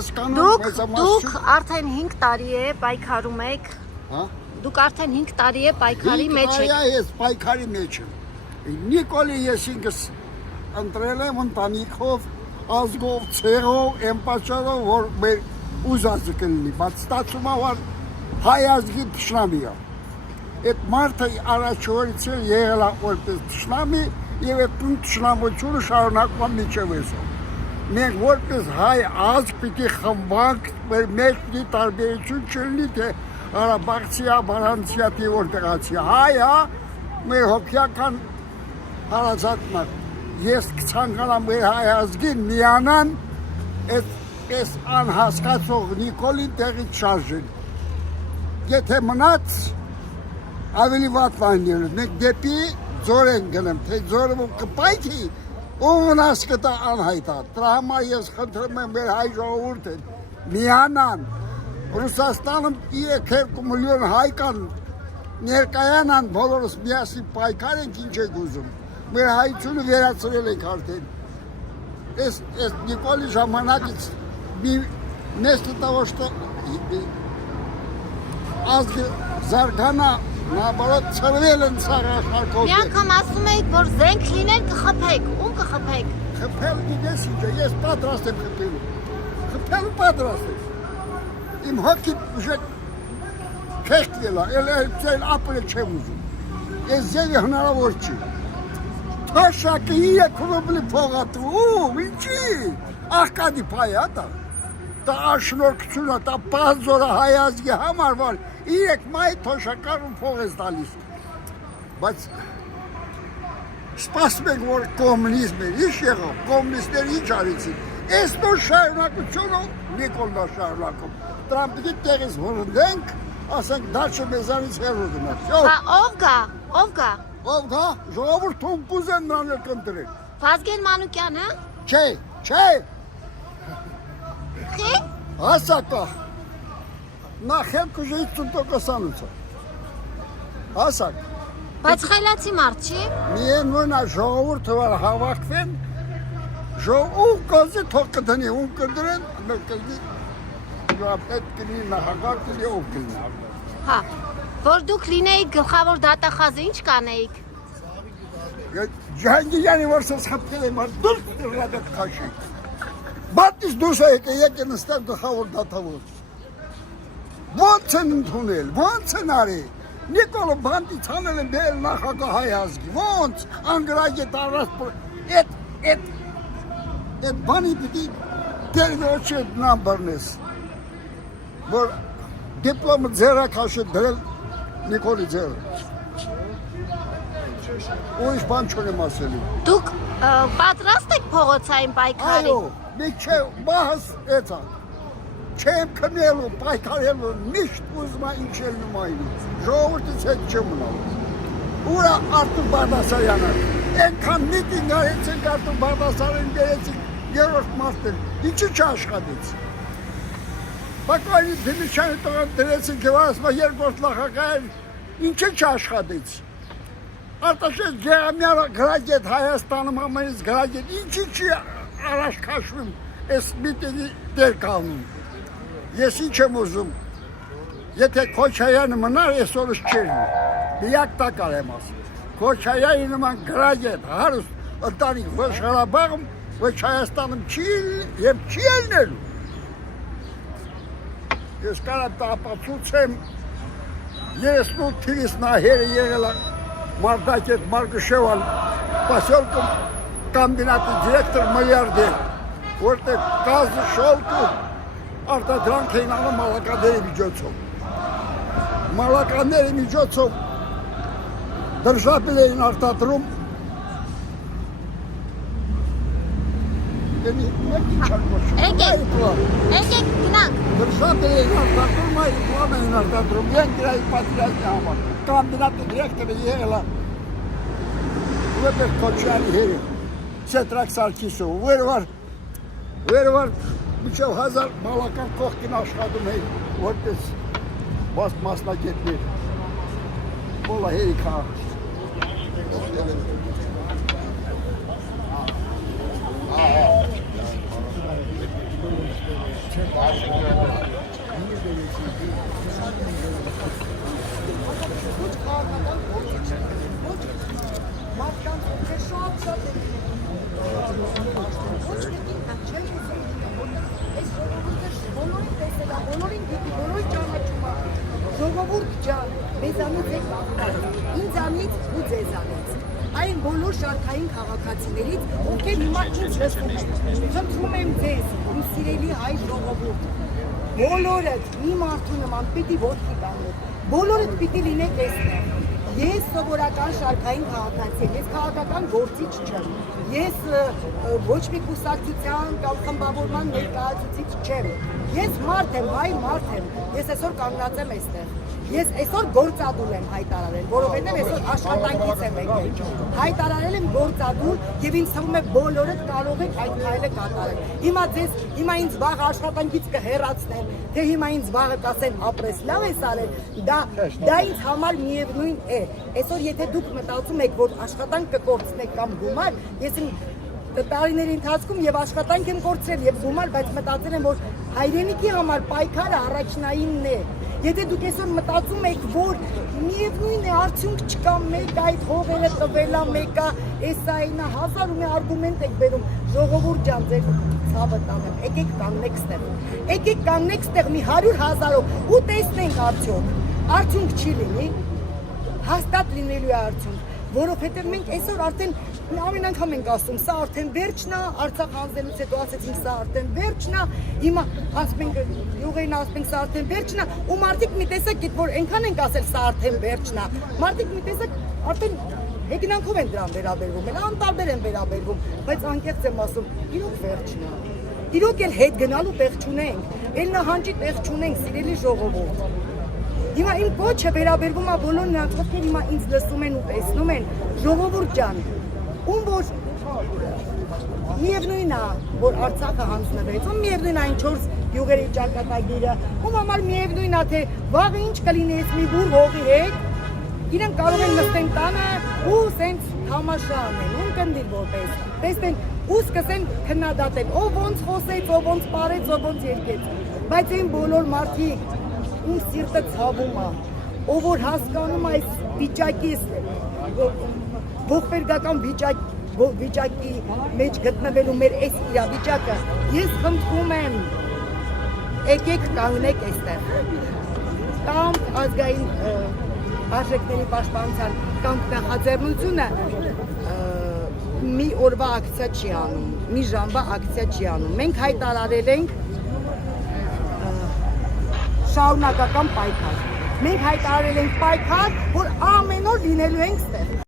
հասկանում Դուք արդեն 5 տարի է պայքարում եք։ Հա? Դուք արդեն 5 տարի է պայքարի մեջ եք։ Ես պայքարի մեջ եմ։ Նիկոլի ես ինքս ընտրել եմ ընտանիքով, ազգով, ցեղով, այն պատճառով, որ մեր ուզածը կլինի, բայց ստացվում է, որ հայ ազգի թշնամի է։ Այդ մարդը առաջորից եղել է որպես թշնամի եւ այդ թշնամությունը շարունակվում է մինչեւ այսօր։ Մենք որպես հայ ազգ պիտի խմբանք, մեր մեջ պիտի տարբերություն չլինի, թե Արաբացիա, Բարանցիա, թե որտեղացի հայա, մեր հոգեական հարազատն է։ Ես կցանկանամ մեր հայ ազգին միանան այս անհասկացող Նիկոլին տեղից շարժել։ Եթե մնաց ավելի վատ բաներ, մենք դեպի ձոր են գնեմ, թե ձորը կպայքի, ու վնաս կտա անհայտա։ Դրա համար ես խնդրում եմ մեր հայ ժողովուրդին միանան։ Ռուսաստանում 3-2 միլիոն հայ կան, ներկայանան բոլորս միասին պայքար ենք, ինչ եք ուզում։ Մեր հայությունը վերացրել ենք արդեն։ Այս Նիկոլի ժամանակից մեզ կտա ոչ թե ազգը զարգանա, Nabarot ծրվել են սարաշարկով։ Մի անգամ ասում եք, որ զենք լիներ կխփեք, ում կխփեք։ Խփել գիտես ինչ է, ես պատրաստ եմ խփելու։ Խփելու պատրաստ եմ։ Իմ հոգի ուժը քեշտելա, էլ ապրել չեմ ուզում։ Ես ձևի հնարավոր չի։ Թաշակը 3 ռուբլի փողատու, ինչի։ Աղկադի փայ է դա։ Դա աշնորհքություն է, դա բազորը հայ ազգի համար, որ 3 մայ թոշակարում փող ես տալիս։ Բայց սպասում ենք, որ կոմունիզմ էր, ինչ եղավ, կոմունիստները ինչ արեցին։ Այս նոր շարունակությունը Նիկոլն է շարունակում։ Դրան պիտի տեղից հորնդենք, ասենք դա չմեզանից հեռու գնաց։ Հա, ով գա։ Ով գա, ժողովուրդում կուզեն նրան կընտրել։ Վազգեն Մանուկյանը։ Չէ։ Խի։ Հասակա։ Նախ էլ կուժի 50%-անուց է։ Հասակ։ Բայց խելացի մարդ չի։ Միևնույն է ժողովուրդը որ հավաքվեն, ում կոզի թող կդնի, ում կդրեն, մեր կլնի, պետք կլինի նախագահ կլինի, ով կլինի։ Հա, որ դուք լինեիք գլխավոր դատախազը, ինչ կանեիք։ Ջահանգիրյանի որ սս խփել եմ, դուրս դրադակ քաշի։ Բատից դուրս եկե նստել գլխավոր դատավոր։ Ոնց են ընդունել, ոնց են արել։ Նիկոլը բանդից անել են բերել նախագահ հայ ազգի, ոնց անգրագետ առած այդ բանի պիտի դերվոչը նամ բռնես, որ դիպլոմը ձերա քաշը դրել Նիկոլի ձերը։ Ուրիշ բան չունեմ ասելու։ Դուք պատրաստ եք փողոցային պայքարի։ Այո, մի չէ, բահս էցա։ Չեմ քնելու, պայքարելու, միշտ ուզում է ինչ ելնում այնի, ժողովուրդից հետ չմնալ։ Ուրա Արտուր Բաղդասարյանը, ենքան միտինգ արեցինք Արտուր Բաղդասարյանին գերեցինք 3-րդ մարտին, ինչի չաշխատեց։ Բակարի Դիմիչյանի տղան դրեցինք և ասում է 2-րդ նախագահ, ինչի չաշխատեց։ Արտաշես Ջեղամյանը գրագետ Հայաստանում ամենից գրագետ, ինչի չի առաջ քաշվում այս միտինգի դեր կանում։ Ես ինչ եմ ուզում, եթե Քոչարյանը մնար, այսօրս չէր միակ տակար եմ ասում։ Քոչարյանի նման գրագետ, հարուստ ընտանիք ոչ Ղարաբաղում, ոչ Հայաստանում չի և չի ելնելու։ Ես կարամ տապացուցեմ 38 թվից նահերը եղել է Մարտակետ Մարգուշևան պասյոլքում կամբինատի դիրեկտոր միլիարդեր, որտեղ գազը շոլկը արտադրանք էին անում մալականների միջոցով։ Մալականների միջոցով դրժապիլ էին արտադրում Եկեք գնանք։ Դրժապիլ էին արտադրում, այլ պլան էին արտադրում, ենգրայի պատիրազմի համար։ Կամբինատի դիրեկտորը եղել է Վեպեր Քոչարյանի հերը, Սետրակ Սարգիսով, վեր վար մինչև 1000 մալական կողքին աշխատում էին, որպես մասնակետներ, բոլա հերի քաղաք։ Ոչ քաղաքական գործիչ, ոչ մարդկանց ովքեր շատ են ոչ մեկին չեն ուզում այս ժողովուրդը բոլորին տեսել է, բոլորին գիտի, բոլորին ճանաչում է ժողովուրդ ջան, մեզանից եք կախված, ինձանից ու ձեզանից այն բոլոր շարքային քաղաքացիներից, ովքեր հիմա ինձ լսում են, խնդրում եմ ձեզ, իմ սիրելի հայ ժողովուրդ, բոլորդ մի մարդու նման պիտի ոտքի կանգնեք, բոլորդ պիտի լինեք այստեղ։ Ես սովորական շարքային քաղաքացի եմ, ես քաղաքական գործիչ չեմ, ես ոչ մի կուսակցության կամ խմբավորման ներկայացուցիչ չեմ, ես մարդ եմ, հայ մարդ եմ, ես այսօր կանգնած եմ այստեղ։ Ես այսօր գործադուլ եմ հայտարարել, որովհետև այսօր աշխատանքից եմ եկել։ Հայտարարել եմ գործադուլ եւ ինձ թվում է բոլորդ կարող եք այդ քայլը կատարել։ Հիմա ինձ վաղ աշխատանքից կհեռացնեն, թե հիմա ինձ վաղը կասեն ապրես լավ ես արել, դա ինձ համար միևնույն է։ Այսօր եթե դուք մտածում եք, որ աշխատանք կկորցնեք կամ գումար, ես իմ տարիների ընթացքում եւ աշխատանք եմ կորցրել եւ գումար, բայց մտածել եմ, որ հայրենիքի համար պայքարը առաջնայինն է։ Եթե դուք այսօր մտածում եք, որ միևնույն է արդյունք չկա, մեկ այդ հողերը տվելա, մեկը էսա այնա, հազար ու մի արգումենտ եք բերում, ժողովուրդ ջան, ձեր ցավը տանեմ, եկեք կանգնեք ստեղ, եկեք կանգնեք ստեղ մի 100,000-ով ու տեսնենք արդյունք չի լինի, հաստատ լինելու է արդյունք, որովհետև մենք այսօր արդեն ամեն անգամ ենք ասում, սա արդեն վերջն է, Արցախ հանձնելուց հետո ասեցինք սա արդեն վերջն է, հիմա ասում ենք յուղերին ասում ենք սա արդեն վերջն է, ու մարդիկ մի տեսակ գիտ որ այնքան ենք ասել սա արդեն վերջն է, մարդիկ մի տեսակ արդեն հեգնանքով են դրան վերաբերվում, անտարբեր են վերաբերվում, բայց անկեղծ եմ ասում, իրոք վերջն է, իրոք էլ հետ գնալու տեղ չունենք, էլ նահանջի տեղ չունենք, սիրելի ժողովուրդ։ Հիմա իմ կոչը վերաբերվում է բոլոր նրանց, ովքեր հիմա ինձ լսում են ու տեսնում են, ժողովուրդ ջան, ում որ միևնույն է, որ Արցախը հանձնվեց, ում միևնույն է այն 4 յուղերի ճակատագիրը, ում համար միևնույն է, թե վաղը ինչ կլինի այս մի բուր հողի հետ, իրենք կարող են նստեն տանը ու սենց թամաշա անեն, ում կնդիր որպես, տեսնեն ու սկսեն քննադատել, ով ոնց խոսեց, ով ոնց պարեց, ով ոնց երկեց, բայց այն բոլոր մարդիկ, ում սիրտը ցավում է, ով որ հասկանում այս վիճակի ողբերգական վիճակի մեջ գտնվելու մեր այս իրավիճակը, ես խնդրում եմ, եկեք կանգնեք այստեղ, կամ ազգային արժեքների պաշտպանության կամ նախաձեռնությունը մի օրվա ակցիա չի անում, մի ժամվա ակցիա չի անում, մենք հայտարարել ենք շարունակական պայքար, մենք հայտարարել ենք պայքար, որ ամեն օր լինելու ենք ստեղ։